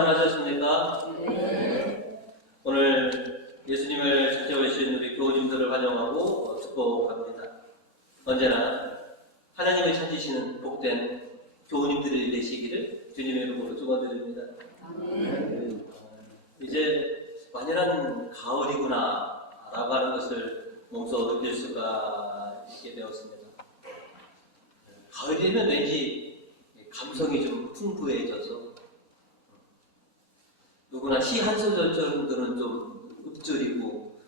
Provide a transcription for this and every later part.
잘 맞으셨습니까? 네. 오늘 예수님을 찾아오신 우리 교우님들을 환영하고 축복합니다. 언제나 하나님을 찾으시는 복된 교우님들이 되시기를 주님의 이름으로 축원드립니다. 네. 이제 완연한 가을이구나 라고 하는 것을 몸소 느낄 수가 있게 되었습니다. 가을이면 왠지 감성이 좀 풍부해져서 누구나 시 한 소절 정도는 좀 읊조리고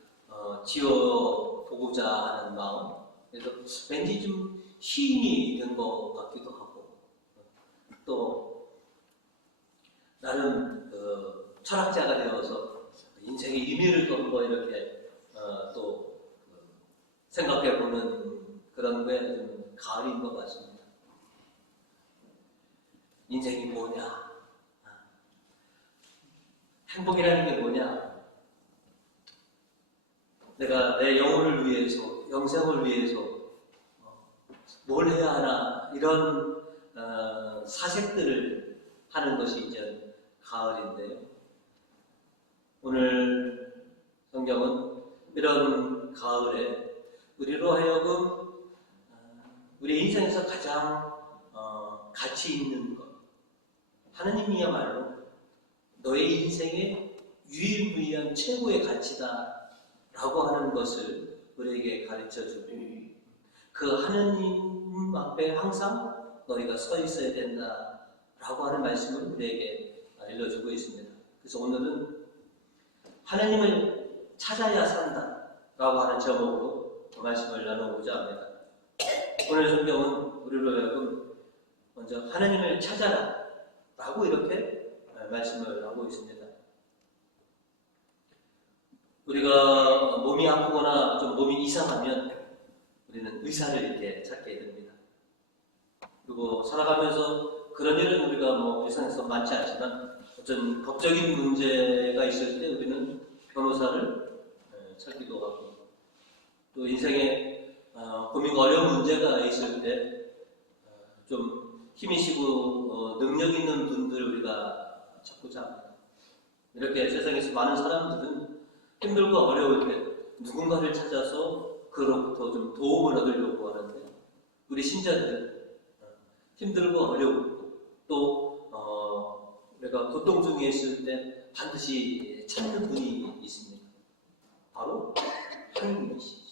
지어보고자 하는 마음, 그래서 왠지 좀 시인이 된 것 같기도 하고, 또 나름 철학자가 되어서 인생의 의미를 또 한번 이렇게 또 생각해보는 그런 게 좀 가을인 것 같습니다. 인생이 뭐냐? 행복이라는 게 뭐냐? 내가 내 영혼을 위해서, 영생을 위해서 뭘 해야 하나? 이런 사색들을 하는 것이 이제 가을인데요. 오늘 성경은 이런 가을에 우리로 하여금 우리 인생에서 가장 가치 있는 것, 하느님이야말로 너의 인생의 유일무이한 최고의 가치다 라고 하는 것을 우리에게 가르쳐주고, 그 하느님 앞에 항상 너희가 서 있어야 된다 라고 하는 말씀을 우리에게 알려주고 있습니다. 그래서 오늘은 하느님을 찾아야 산다 라고 하는 제목으로 그 말씀을 나누고자 합니다. 오늘 성경은 우리로 하여금 먼저 하느님을 찾아라 라고 이렇게 말씀을 하고 있습니다. 우리가 몸이 아프거나 좀 몸이 이상하면 우리는 의사를 이렇게 찾게 됩니다. 그리고 살아가면서 그런 일은 우리가 일상에서 많지 않지만 어떤 법적인 문제가 있을 때 우리는 변호사를 찾기도 하고, 또 인생에 고민과 어려운 문제가 있을 때 좀 힘이 시고 능력 있는 분들 우리가 찾고자 합니다. 이렇게 세상에서 많은 사람들은 힘들고 어려울 때 누군가를 찾아서 그로부터 좀 도움을 얻으려고 하는데, 우리 신자들은 힘들고 어렵고 또 내가 고통 중에 있을 때 반드시 찾는 분이 있습니다. 바로 하느님이시죠.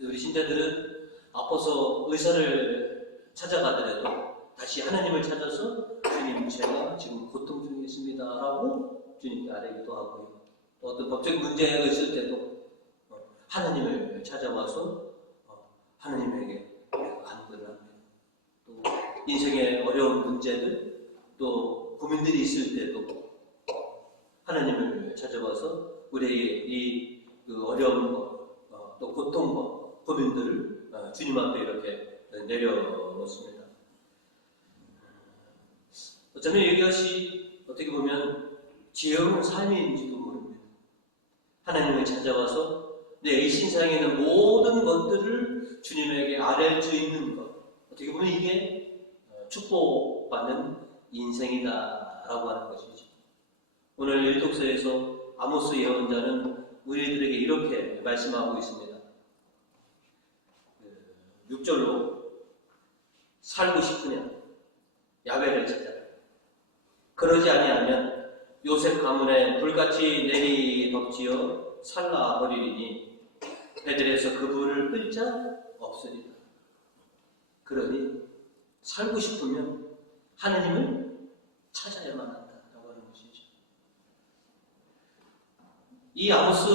우리 신자들은 아파서 의사를 찾아가더라도 다시 하나님을 찾아서 주님, 제가 지금 고통 중에 있습니다 라고 주님께 아뢰기도 하고요. 또 어떤 법적인 문제가 있을 때도 하나님을 찾아와서 하나님에게 간구를 합니다. 또 인생의 어려운 문제들, 또 고민들이 있을 때도 하나님을 찾아와서 우리의 그 어려운 것, 또 고통과 고민들을 주님 앞에 이렇게 내려놓습니다. 어쩌면 이것이 어떻게 보면 지혜로운 삶인지도 모릅니다. 하나님을 찾아와서 내 일신상에 있는 모든 것들을 주님에게 아뢰 수 있는 것, 어떻게 보면 이게 축복받는 인생이다라고 하는 것이죠. 오늘 일독서에서 아모스 예언자는 우리들에게 이렇게 말씀하고 있습니다. 6절로 살고 싶으냐 야훼를 찾아라. 그러지 아니하면 요셉 가문에 불같이 내리 덮지어 살라 버리리니 배들에서 그 불을 끌 자 없으리라. 그러니 살고 싶으면 하느님을 찾아야만 한다라고 하는 것이죠. 이 아모스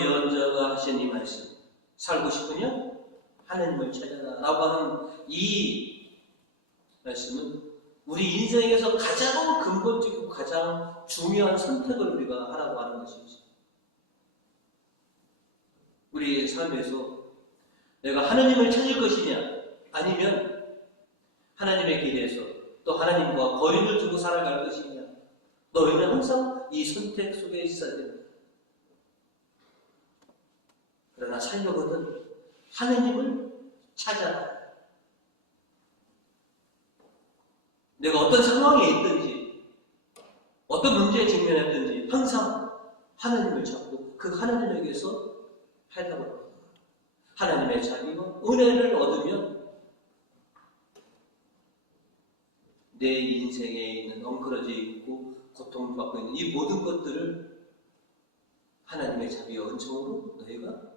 예언자가 하신 이 말씀, 살고 싶으면 하느님을 찾아라 라고 하는 이 말씀은 우리 인생에서 가장 근본적이고 가장 중요한 선택을 우리가 하라고 하는 것이죠. 우리 삶에서 내가 하느님을 찾을 것이냐, 아니면 하나님의 길에서 또 하나님과 거리를 두고 살아갈 것이냐, 너희는 항상 이 선택 속에 있어야 됩니다. 그러나 살려거든 하느님을 찾아라. 내가 어떤 상황에 있든지, 어떤 문제에 직면했든지 항상 하나님을 찾고 그 하나님에게서 해답을 얻고 하나님의 자비와 은혜를 얻으면 내 인생에 있는 엉클어져 있고 고통받고 있는 이 모든 것들을 하나님의 자비와 은총으로 너희가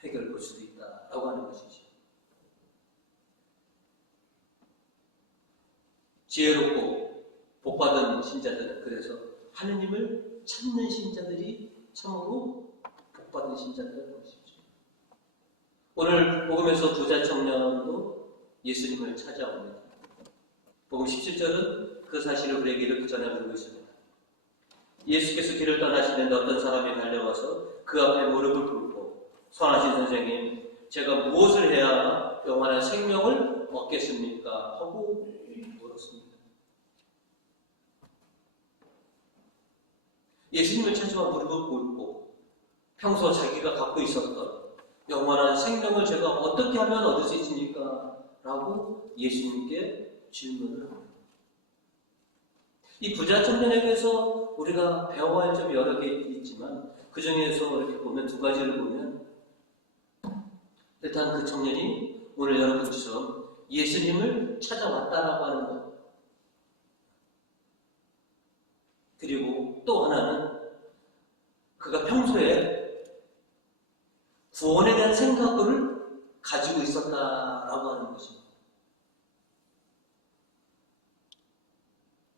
해결할 수도 있다라고 하는 것이죠. 지혜롭고 복받은 신자들은 그래서 하느님을 찾는 신자들이 참으로 복받은 신자들인 것이죠. 오늘 복음에서 부자 청년도 예수님을 찾아옵니다. 복음 17절은 그 사실을 우리에게 이렇게 전해주고 있습니다. 예수께서 길을 떠나시는데 어떤 사람이 달려와서 그 앞에 무릎을 꿇고 선하신 선생님, 제가 무엇을 해야 영원한 생명을 얻겠습니까? 하고 물었습니다. 예수님을 찾아와 무릎을 꿇고 평소 자기가 갖고 있었던 영원한 생명을 제가 어떻게 하면 얻을 수 있습니까? 라고 예수님께 질문을 합니다. 이 부자 청년에게서 우리가 배워야 할 점이 여러 개 있지만 그 중에서 이렇게 보면 두 가지를 보면 일단 그 청년이 오늘 여러분처럼 예수님을 찾아왔다라고 하는 것, 그리고 또 하나는 그가 평소에 구원에 대한 생각을 가지고 있었다라고 하는 것입니다.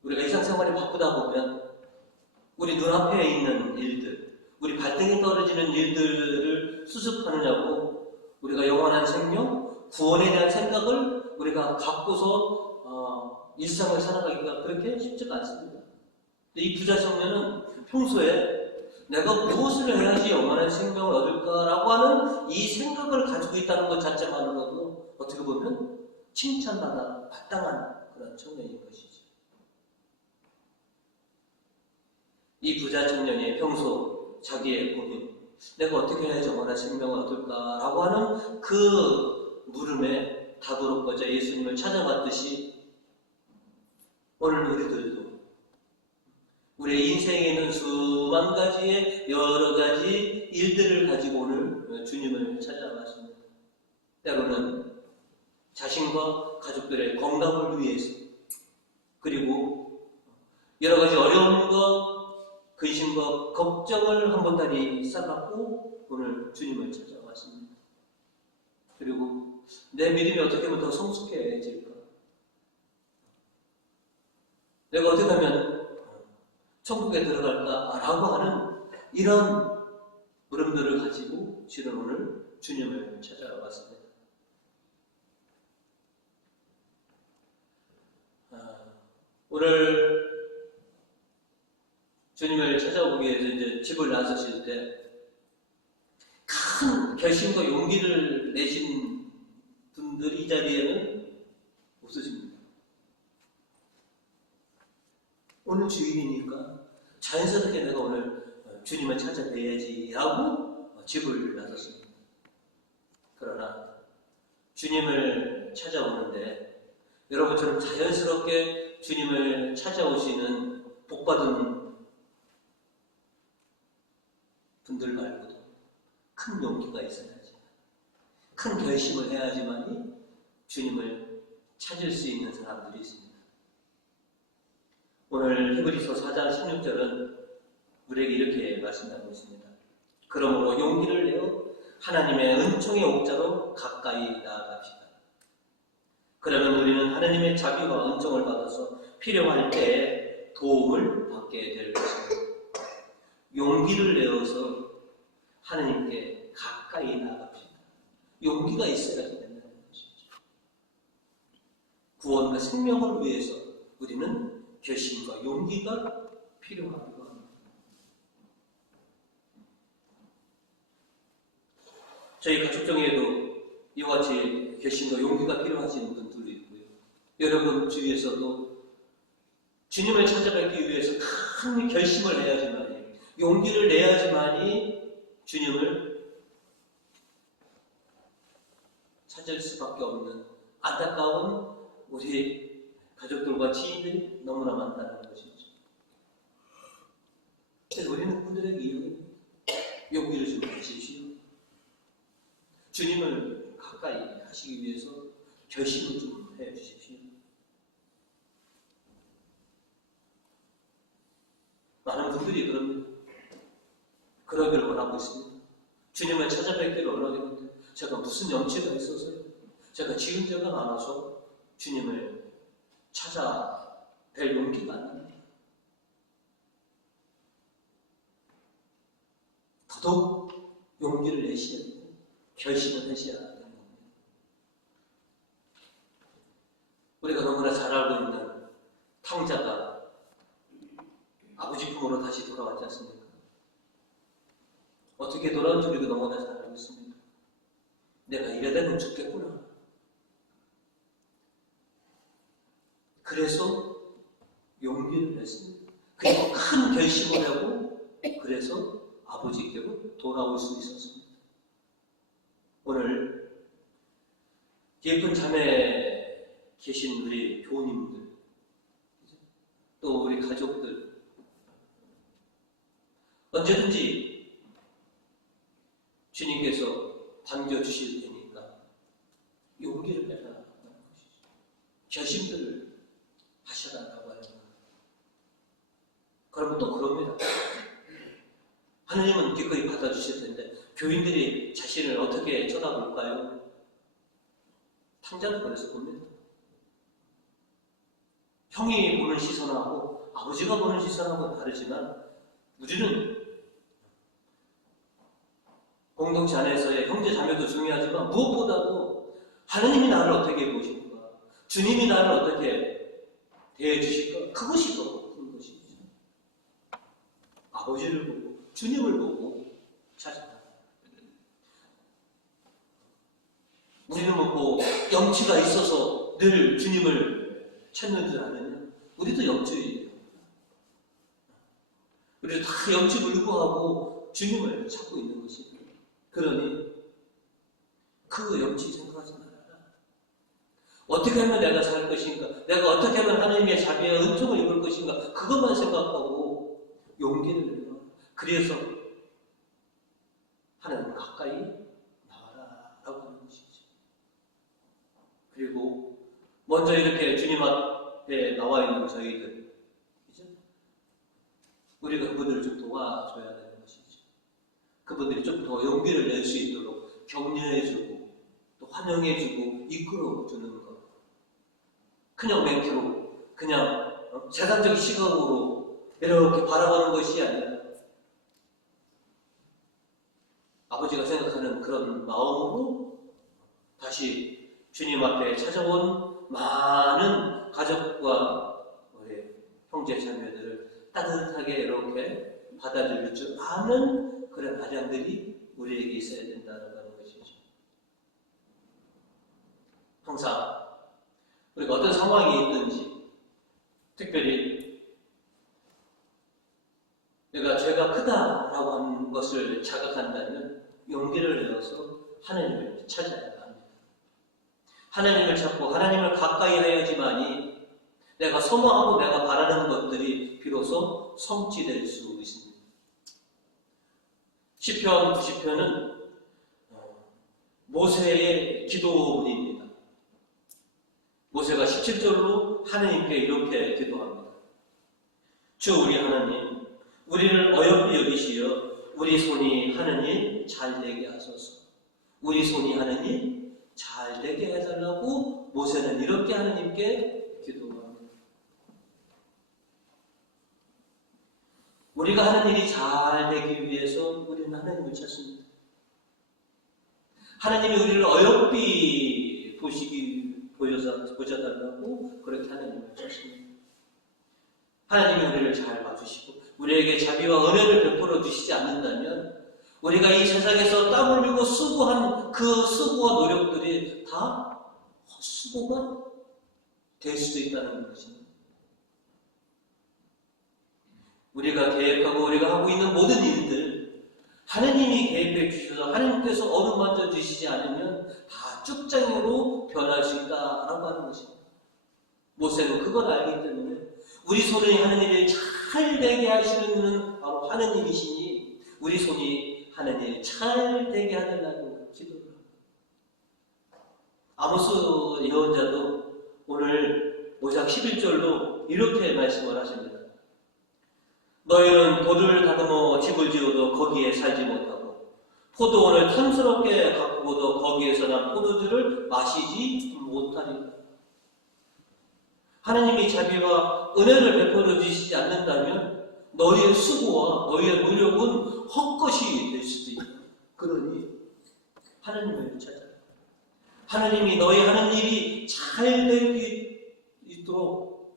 우리가 일상생활이 바쁘다 보면 우리 눈앞에 있는 일들, 우리 발등에 떨어지는 일들을 수습하느냐고 우리가 영원한 생명, 구원에 대한 생각을 우리가 갖고서 일상을 살아가기가 그렇게 쉽지가 않습니다. 이 부자 청년은 평소에 내가 무엇을 해야지 영원한 생명을 얻을까라고 하는 이 생각을 가지고 있다는 것 자체만으로도 어떻게 보면 칭찬받아 마땅한 그런 청년인 것이죠. 이 부자 청년이 평소 자기의 고민, 내가 어떻게 해야 영원한 생명을 얻을까라고 하는 그 물음에 답을 얻고자 예수님을 찾아갔듯이 오늘 우리들도 우리의 인생에 있는 수만 가지의 여러 가지 일들을 가지고 오늘 주님을 찾아왔습니다. 때로는 자신과 가족들의 건강을 위해서, 그리고 여러 가지 어려움과 근심과 걱정을 한 보따리 싸갖고 오늘 주님을 찾아왔습니다. 그리고 내 믿음이 어떻게 하면 더 성숙해질까? 내가 어떻게 하면 천국에 들어갈까라고 하는 이런 물음들을 가지고 실은 오늘 주님을 찾아왔습니다. 오늘 주님을 찾아오기 위해서 이제 집을 나서실 때 큰 결심과 용기를 내신 분들이 이 자리에는 없으십니다. 오늘 주일이니까 자연스럽게 내가 오늘 주님을 찾아뵈야지 라고 집을 나섰습니다. 그러나 주님을 찾아오는데 여러분처럼 자연스럽게 주님을 찾아오시는 복받은 분들 말고도 큰 용기가 있어야지, 큰 결심을 해야지만이 주님을 찾을 수 있는 사람들이 있습니다. 오늘 히브리서 4장 16절은 우리에게 이렇게 말씀하고 있습니다. 그러므로 용기를 내어 하나님의 은총의 옥자로 가까이 나아갑시다. 그러면 우리는 하나님의 자비와 은총을 받아서 필요할 때에 도움을 받게 될 것입니다. 용기를 내어서 하나님께 가까이 나아갑시다. 용기가 있어야 된다는 것이죠. 구원과 생명을 위해서 우리는 결심과 용기가 필요하다고 합니다. 저희 가족 중에도 이와 같이 결심과 용기가 필요하신 분들도 있고요. 여러분 주위에서도 주님을 찾아뵙기 위해서 큰 결심을 해야지만이, 용기를 내야지만이 주님을 찾을 수밖에 없는 안타까운 우리 가족들과 지인들이 너무나 많다는 것이죠. 그래서 우리는 그들에게 용기를 좀 가지십시오. 주님을 가까이 하시기 위해서 결심을 좀 해주십시오. 많은 분들이 그러기를 원하고 있습니다. 주님을 찾아뵙기를 원하겠는데 제가 무슨 염치가 있어서요? 제가 지은 죄가 많아서 주님을 찾아뵐 용기가 안 납니다. 더더욱 용기를 내셔야 되고 결심을 하셔야 되는 겁니다. 우리가 너무나 잘 알고 있는 탕자가 아버지 품으로 다시 돌아왔지 않습니까? 어떻게 돌아온지 우리가 너무나 잘 알고 있습니다. 내가 이래 되면 죽겠구나. 그래서 용기를 냈습니다. 그리고 큰 결심을 하고 그래서 아버지께로 돌아올 수 있었습니다. 오늘 예쁜 자매에 계신 우리 교우님들 또 우리 가족들 언제든지 주님께서 반겨주실 테니까 용기를 내라라는 것이죠. 결심들을 하셔라라고 하는 거예요. 그러면 또 그럽니다. 하느님은 기꺼이 받아주실 텐데 교인들이 자신을 어떻게 쳐다볼까요? 탕자도 그래서 봅니다. 형이 보는 시선하고 아버지가 보는 시선하고는 다르지만 우리는 공동체 안에서의 형제 자매도 중요하지만 무엇보다도 하느님이 나를 어떻게 보실까? 주님이 나를 어떻게 대해주실까? 그것이 더 큰 것이죠. 아버지를 보고 주님을 보고 찾아가. 우리는 뭐 염치가 있어서 늘 주님을 찾는 줄 아느냐? 우리도 염치예요. 우리도 다 염치 불구하고 주님을 찾고 있는 것이죠. 그러니 그 염치 생각하지 말아라. 어떻게 하면 내가 살 것인가? 내가 어떻게 하면 하나님의 자비와 은총을 입을 것인가? 그것만 생각하고 용기를 내라. 그래서 하나님 가까이 나와라 라고 하는 것이죠. 그리고 먼저 이렇게 주님 앞에 나와 있는 저희들 그죠? 우리가 그분들을 좀 도와줘야 되는 것이죠. 그분들이 좀 더 용기를 낼 수 있도록 격려해주고 또 환영해주고 이끌어주는 것. 그냥 멘트로 그냥 세상적 시각으로 이렇게 바라보는 것이 아니라 아버지가 생각하는 그런 마음으로 다시 주님 앞에 찾아온 많은 가족과 우리 형제 자매들을 따뜻하게 이렇게 받아들일 줄 아는 그런 가장들이 우리에게 있어야 된다는 것이죠. 항상 우리가 어떤 상황이 있든지 특별히 내가 죄가 크다라고 하는 것을 자각한다면 용기를 내어서 하나님을 찾아야 합니다. 하나님을 찾고 하나님을 가까이 하여야지만이 내가 소망하고 내가 바라는 것들이 비로소 성취될 수 있습니다. 시편 90편은 모세의 기도문입니다. 모세가 17절로 하나님께 이렇게 기도합니다. 주 우리 하나님, 우리를 어여삐 여기시어 우리 손이 하는 일 잘되게 하소서. 우리 손이 하는 일 잘되게 해달라고 모세는 이렇게 하나님께 기도합니다. 우리가 하는 일이 잘 되기 위해서 우리는 하나님을 찾습니다. 하나님이 우리를 어여삐 보셔달라고 그렇게 하나님을 찾습니다. 하나님이 우리를 잘 봐주시고 우리에게 자비와 은혜를 베풀어 주시지 않는다면 우리가 이 세상에서 땀 흘리고 수고한 그 수고와 노력들이 다 헛수고가 될 수도 있다는 것입니다. 우리가 계획하고 우리가 하고 있는 모든 일들 하나님이 계획해 주셔서 하나님께서 어루만져 주시지 않으면 다 쭉장으로 변할 수 있다라고 하는 것입니다. 모세는 그걸 알기 때문에 우리 손이 하는 일을 잘 잘 되게 하시는 분은 바로 하느님이시니 우리 손이 하는 일 잘 되게 하달라고 기도를 합니다. 아모스 예언자도 오늘 5장 11절로 이렇게 말씀을 하십니다. 너희는 돌을 다듬어 집을 지어도 거기에 살지 못하고 포도원을 탐스럽게 가꾸고도 거기에서 난 포도주를 마시지 못하리라. 하나님이 자비와 은혜를 베풀어 주시지 않는다면 너희의 수고와 너희의 노력은 헛것이 될 수도 있다. 그러니 하나님을 찾아. 하나님이 너희 하는 일이 잘 될 수 있도록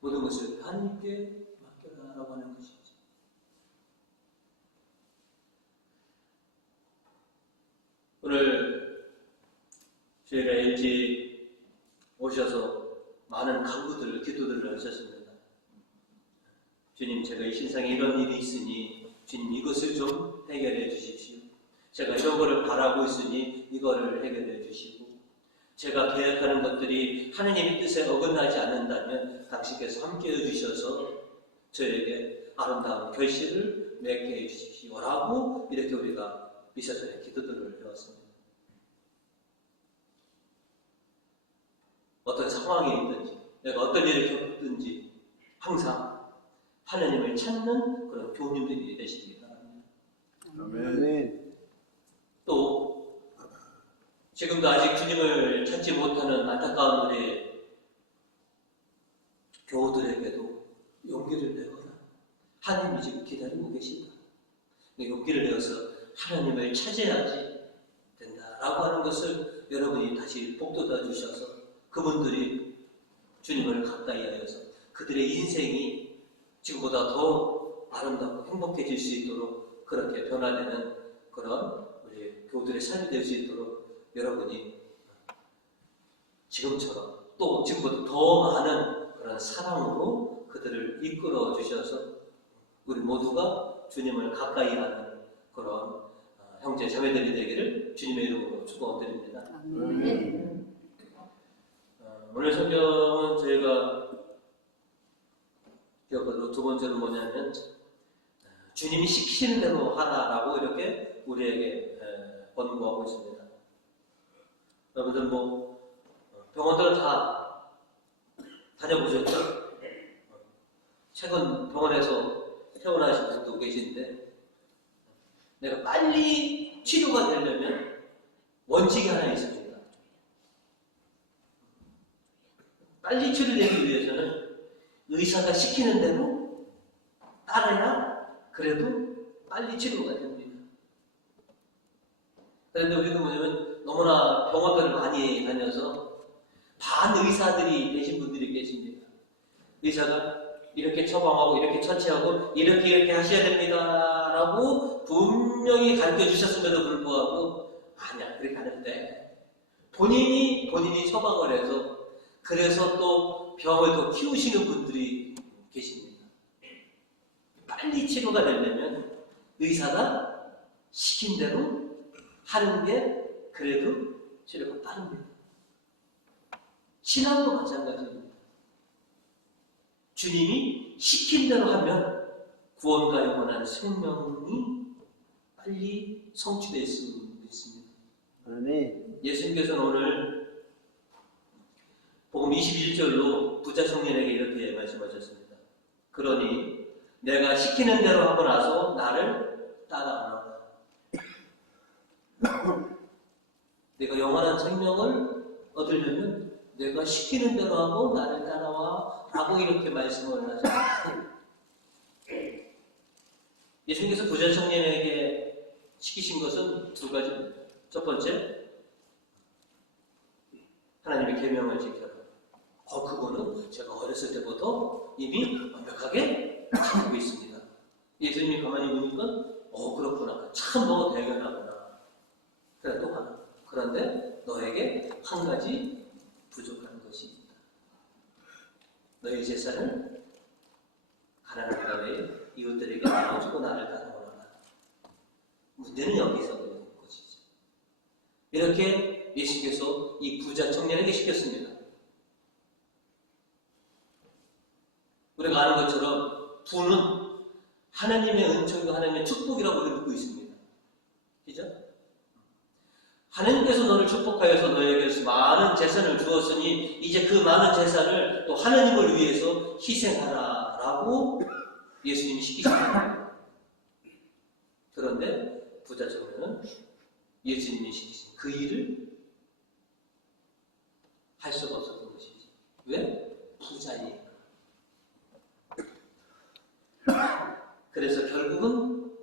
모든 것을 하나님께 맡겨라라고 하는 것이죠. 오늘 저희가 LG 오셔서 많은 간구들, 기도들을 하셨습니다. 주님, 제가 이 신상에 이런 일이 있으니 주님 이것을 좀 해결해 주십시오. 제가 이런 거를 바라고 있으니 이거를 해결해 주시고, 제가 계획하는 것들이 하나님의 뜻에 어긋나지 않는다면 당신께서 함께해 주셔서 저에게 아름다운 결실을 맺게 해 주십시오라고 이렇게 우리가 미사전에 기도들을 해왔습니다. 어떤 상황이 있든지 내가 어떤 일을 겪든지 항상 하나님을 찾는 그런 교우님들이 되시기 바랍니다. 아멘. 또 지금도 아직 주님을 찾지 못하는 안타까운 우리 교우들에게도 용기를 내거나 하나님이 지금 기다리고 계신다. 용기를 내어서 하나님을 찾아야지 된다라고 하는 것을 여러분이 다시 복돋아 주셔서 그분들이 주님을 가까이 하여서 그들의 인생이 지금보다 더 아름답고 행복해질 수 있도록 그렇게 변화되는 그런 우리 교우들의 삶이 될 수 있도록 여러분이 지금처럼 또 지금보다 더 많은 그런 사랑으로 그들을 이끌어 주셔서 우리 모두가 주님을 가까이 하는 그런 형제 자매들이 되기를 주님의 이름으로 축원드립니다. 오늘 성경은 저희가 기억하도록 두 번째는 뭐냐면 주님이 시키시는 대로 하라라고 이렇게 우리에게 권고하고 있습니다. 여러분들 뭐 병원들은 다 다녀보셨죠? 최근 병원에서 퇴원하신 분도 계신데 내가 빨리 치료가 되려면 원칙이 하나 있습니다. 빨리 치료되기 위해서는 의사가 시키는 대로 따라야 그래도 빨리 치료가 됩니다. 그런데 우리도 뭐냐면 너무나 병원들을 많이 다녀서 반의사들이 되신 분들이 계십니다. 의사가 이렇게 처방하고 이렇게 처치하고 이렇게 하셔야 됩니다 라고 분명히 가르쳐 주셨음에도 불구하고 아니야 그렇게 하는데 본인이 처방을 해서 그래서 또 병을 더 키우시는 분들이 계십니다. 빨리 치료가 되려면 의사가 시킨 대로 하는 게 그래도 치료가 빠릅니다. 신앙도 마찬가지입니다. 주님이 시킨 대로 하면 구원과 영원한 생명이 빨리 성취될 수 있습니다. 아멘. 예수님께서는 오늘 복음 21절로 부자 청년에게 이렇게 말씀하셨습니다. 그러니 내가 시키는 대로 하고 나서 나를 따라오라. 내가 영원한 생명을 얻으려면 내가 시키는 대로 하고 나를 따라와 라고 이렇게 말씀을 하셨습니다. 예수님께서 부자 청년에게 시키신 것은 두 가지입니다. 첫 번째, 하나님의 계명을 지켜라. 그거는 제가 어렸을 때부터 이미 완벽하게 지키고 있습니다. 예수님이 가만히 보니까 그렇구나. 참 너 대견하구나. 그래 또 하나. 그런데 너에게 한 가지 부족한 것이 있다. 너의 재산을 가난한 가외에 이웃들에게 나눠주고 나를 따라오라. 문제는 여기서 그런 것이죠. 이렇게 예수님께서 이 부자 청년에게 시켰습니다. 우리가 아는 것처럼 부는 하나님의 은총과 하나님의 축복이라고 우리가 믿고 있습니다. 그죠? 하나님께서 너를 축복하여서 너에게 많은 재산을 주었으니 이제 그 많은 재산을 또 하나님을 위해서 희생하라 라고 예수님이 시키셨습니다. 그런데 부자 청년은 예수님이 시키신 그 일을 할 수가 없었던 것이지. 왜? 부자니까. 그래서 결국은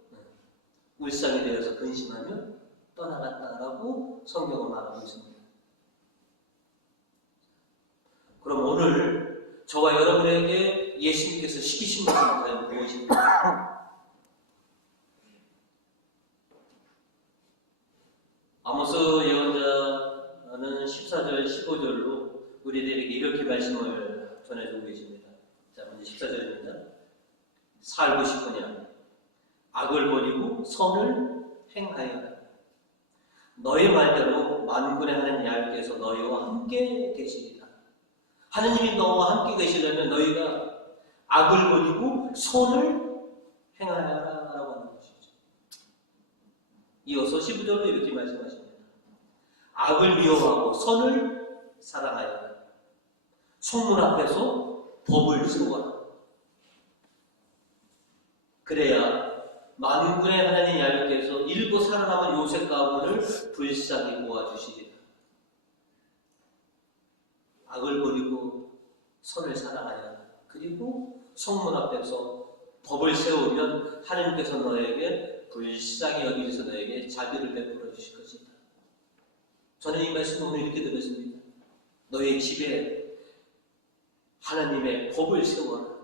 울상이 되어서 근심하며 떠나갔다라고 성경은 말하고 있습니다. 그럼 오늘 저와 여러분에게 예수님께서 시키신 것은 과연 무엇입니까? 아모스 예언자는 14절, 15절로 우리들에게 이렇게 말씀을 전해주고 계십니다. 자, 먼저 14절입니다. 살고 싶으냐? 악을 버리고 선을 행하여라. 너희 말대로 만군의 하나님 야훼께서 너희와 함께 계시리라. 하느님이 너와 함께 계시려면 너희가 악을 버리고 선을 행하여라 라고 하는 것이죠. 이어서 15절로 이렇게 말씀하십니다. 악을 미워하고 선을 사랑하여라. 성문 앞에서 법을 세워라. 그래야 만군의 하나님 야훼께서 잃고 살아남은 요셉 가문을 불쌍히 모아주시리라. 악을 버리고 선을 사랑하여라. 그리고 성문 앞에서 법을 세우면 하나님께서 너에게 불쌍히 여기셔서 너에게 자비를 베풀어 주실 것이다. 저는 이 말씀을 오늘 이렇게 들었습니다. 너의 집에 하나님의 법을 세워라.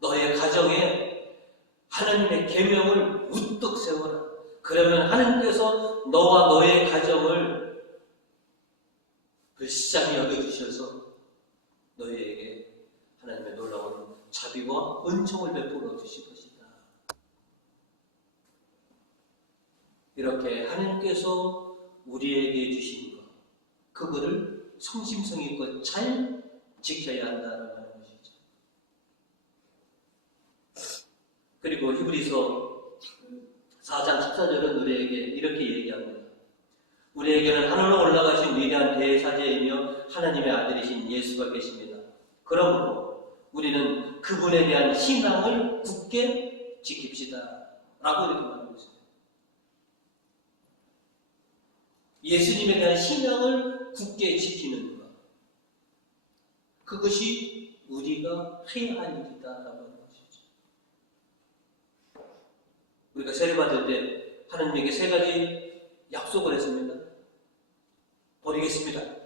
너의 가정에 하나님의 계명을 우뚝 세워라. 그러면 하나님께서 너와 너의 가정을 불쌍히 여겨주셔서 너희에게 하나님의 놀라운 자비와 은총을 베풀어 주실 것이다. 이렇게 하나님께서 우리에게 주신 것, 그거를 성심성의껏 잘 지켜야 한다는 것이죠. 그리고 히브리서 4장 14절은 우리에게 이렇게 얘기합니다. 우리에게는 하늘로 올라가신 위대한 대사제이며 하나님의 아들이신 예수가 계십니다. 그러므로 우리는 그분에 대한 신앙을 굳게 지킵시다 라고 이렇게 말하고 있습니다. 예수님에 대한 신앙을 굳게 지키는 것, 그것이 우리가 해야 할 일이다라고 하는 것이죠. 우리가 세례받을 때 하나님에게 세 가지 약속을 했습니다. 버리겠습니다.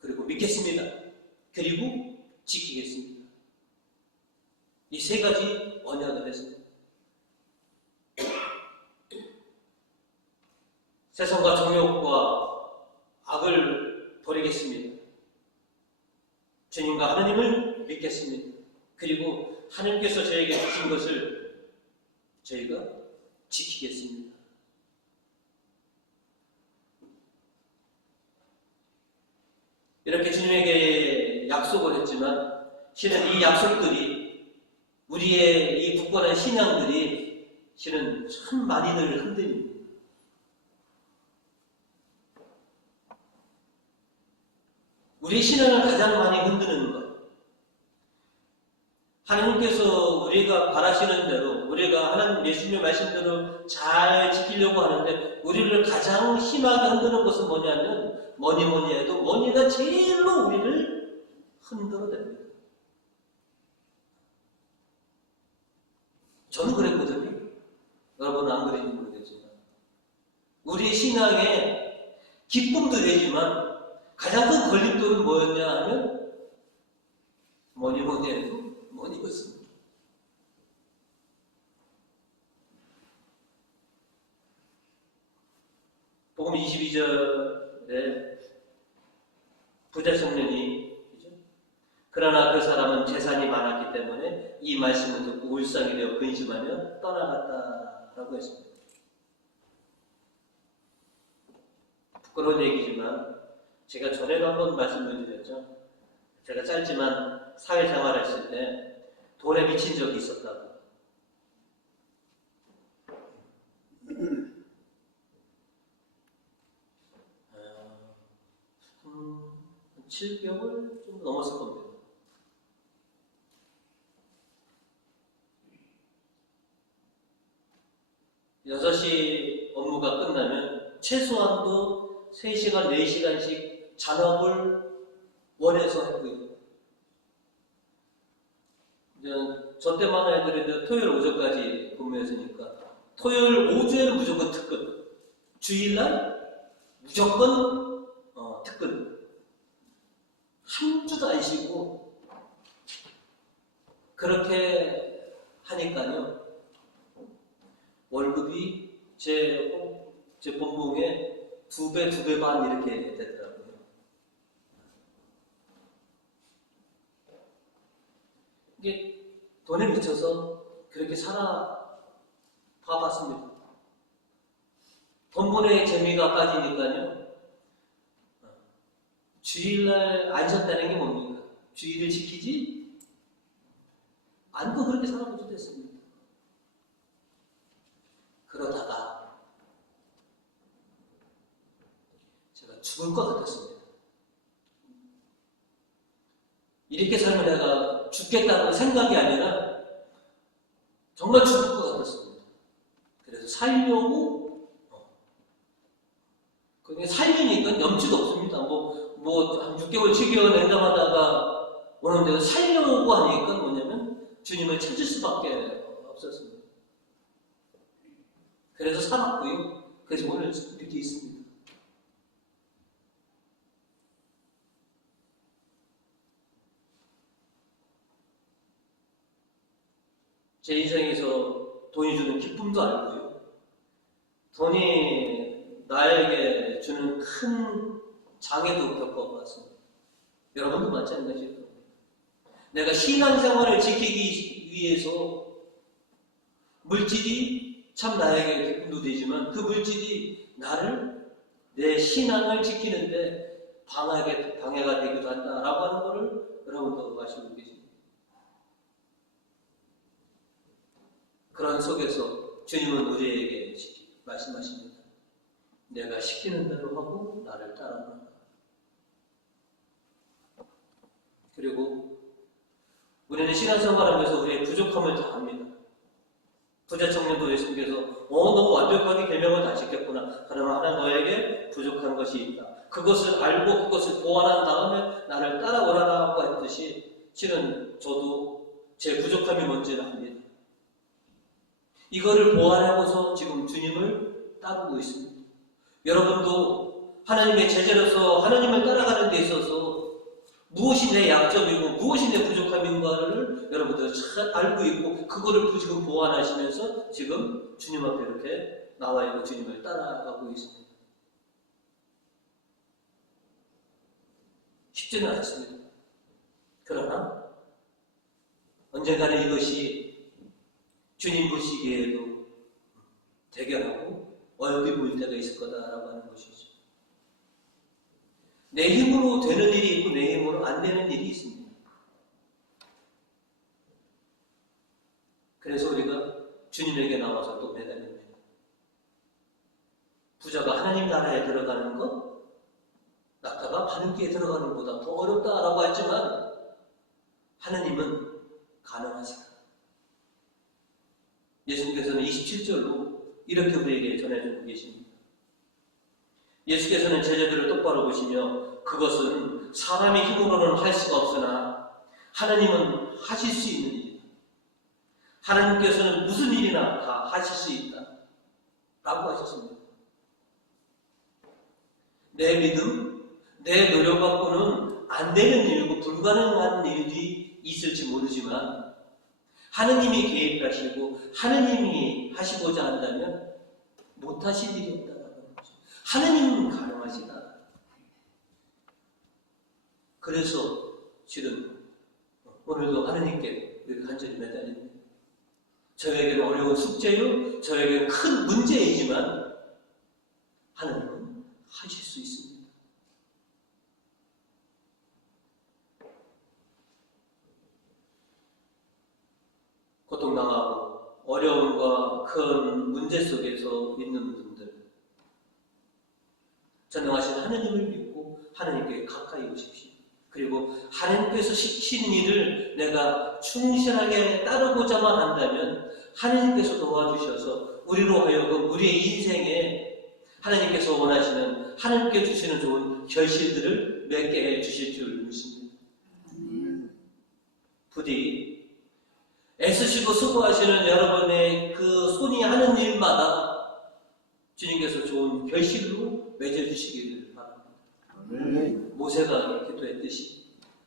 그리고 믿겠습니다. 그리고 지키겠습니다. 이 세 가지 언약을 했습니다. 세상과 정욕과 악을 버리겠습니다. 주님과 하나님을 믿겠습니다. 그리고 하나님께서 저에게 주신 것을 저희가 지키겠습니다. 이렇게 주님에게 약속을 했지만 실은 이 약속들이 우리의 이 굳건한 신앙들이 실은 참 많이들 흔들립니다. 우리 신앙을 가장 많이 흔드는 것, 하나님께서 우리가 바라시는 대로 우리가 하나님 예수님의 말씀대로 잘 지키려고 하는데 우리를 가장 심하게 흔드는 것은 뭐냐면 뭐니 해도 머니가 제일로 우리를 흔들어냅니다. 저는 그랬거든요. 여러분은 안 그랬는지 모르겠지만 우리의 신앙에 기쁨도 되지만 가장 큰 걸림돌은 뭐였냐 하면 뭐니 해도 뭐니였습니다. 복음 22절에 부자 청년이 그러나 그 사람은 재산이 많았기 때문에 이 말씀을 듣고 울상이 되어 근심하며 떠나갔다라고 했습니다. 부끄러운 얘기지만 제가 전에도 한번 말씀을 드렸죠. 제가 짧지만 사회생활 했을 때 돈에 미친 적이 있었다고. 7개월 좀 넘었을 겁니다. 여섯 시 업무가 끝나면 최소한도 3시간, 4시간씩 잔업을 원해서 했고요. 이제 저 때만 해도 토요일 오전까지 근무했으니까 토요일 오후에는 무조건 특근, 주일날 무조건 특근. 한 주도 안 쉬고 그렇게 하니까요. 월급이 제 본봉의 2배, 2배 반 이렇게 되더라고요. 이게 돈에 미쳐서 그렇게 봐봤습니다. 돈 버는 재미가 빠지니까요. 주일날 안 쉬었다는 게 뭡니까? 주일을 지키지 않고 그렇게 살아보지도 했습니다. 그러다가 제가 죽을 것 같았습니다. 이렇게 살면 내가 죽겠다는 생각이 아니라 정말 죽을 것 같았습니다. 그래서 살려고 그게 살리니까 염치도 없습니다. 한 6개월, 7개월 냉담하다가 오는데 살려고 하니까 뭐냐면 주님을 찾을 수밖에 없었습니다. 그래서 살았고요. 그래서 오늘 이렇게 있습니다. 제 인생에서 돈이 주는 기쁨도 알고요. 돈이 나에게 주는 큰 장애도 겪어봤습니다. 여러분도 마찬가지일 겁니다. 내가 신앙생활을 지키기 위해서 물질이 참 나에게 기쁨도 되지만 그 물질이 내 신앙을 지키는데 방해가 되기도 한다라고 하는 것을 여러분도 아시고 계십니다. 그런 속에서 주님은 우리에게 말씀하십니다. 내가 시키는 대로 하고 나를 따라오라. 그리고 우리는 신앙생활하면서 우리의 부족함을 다 합니다. 부자 청년도 예수님께서 너무 완벽하게 계명을 다 지켰구나. 그러나 하나 너에게 부족한 것이 있다. 그것을 알고 그것을 보완한 다음에 나를 따라오라고 했듯이 실은 저도 제 부족함이 뭔지를 압니다. 이거를 보완하고서 지금 주님을 따르고 있습니다. 여러분도 하나님의 제자로서 하나님을 따라가는 데 있어서 무엇이 내 약점이고 무엇이 내 부족함인가를 여러분들 잘 알고 있고 그거를 지금 보완하시면서 지금 주님 앞에 이렇게 나와 있고 주님을 따라가고 있습니다. 쉽지는 않습니다. 그러나 언젠가는 이것이 주님 보시기에도 대견하고 얼굴이 보일 때가 있을 거다라고 하는 것이죠. 내 힘으로 되는 일이 있고 내 힘으로 안 되는 일이 있습니다. 그래서 우리가 주님에게 나와서 또 매달립니다. 부자가 하나님 나라에 들어가는 것, 낙타가 바늘기에 들어가는 것보다 더 어렵다라고 했지만 하나님은 가능하시다. 예수님께서는 27절로 이렇게 우리에게 전해주고 계십니다. 예수께서는 제자들을 똑바로 보시며 그것은 사람의 힘으로는 할 수가 없으나 하나님은 하실 수 있는 일이다. 하나님께서는 무슨 일이나 다 하실 수 있다. 라고 하셨습니다. 내 믿음, 내 노력 갖고는 안 되는 일이고 불가능한 일이 있을지 모르지만 하느님이 계획하시고 하느님이 하시고자 한다면 못하실 일이 없다라는 거죠. 하느님은 가능하시다. 그래서 실은 오늘도 하느님께 우리가 간절히 매달립니다. 저에게는 어려운 숙제요, 저에게는 큰 문제이지만 하느님은 하실 수 있습니다. 고통당하고 어려움과 큰 문제 속에서 있는 분들, 전능하신 하느님을 믿고 하느님께 가까이 오십시오. 그리고 하느님께서 시키신 일을 내가 충실하게 따르고자만 한다면 하느님께서 도와주셔서 우리로 하여금 우리의 인생에 하나님께서 원하시는, 하나님께 주시는 좋은 결실들을 맺게 해주실 줄 믿습니다. 부디 애쓰시고 수고하시는 여러분의 그 손이 하는 일마다 주님께서 좋은 결실로 맺어주시기를 바랍니다. 아멘. 모세가 기도했듯이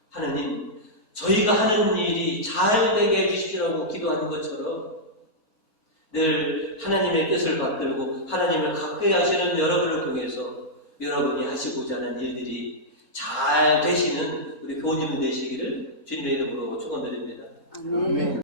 하느님, 저희가 하는 일이 잘 되게 해주시라고 기도하는 것처럼 늘 하나님의 뜻을 받들고 하나님을 가까이 하시는 여러분을 통해서 여러분이 하시고자 하는 일들이 잘 되시는 우리 교우님들 되시기를 주님의 이름으로 축원드립니다. 아멘.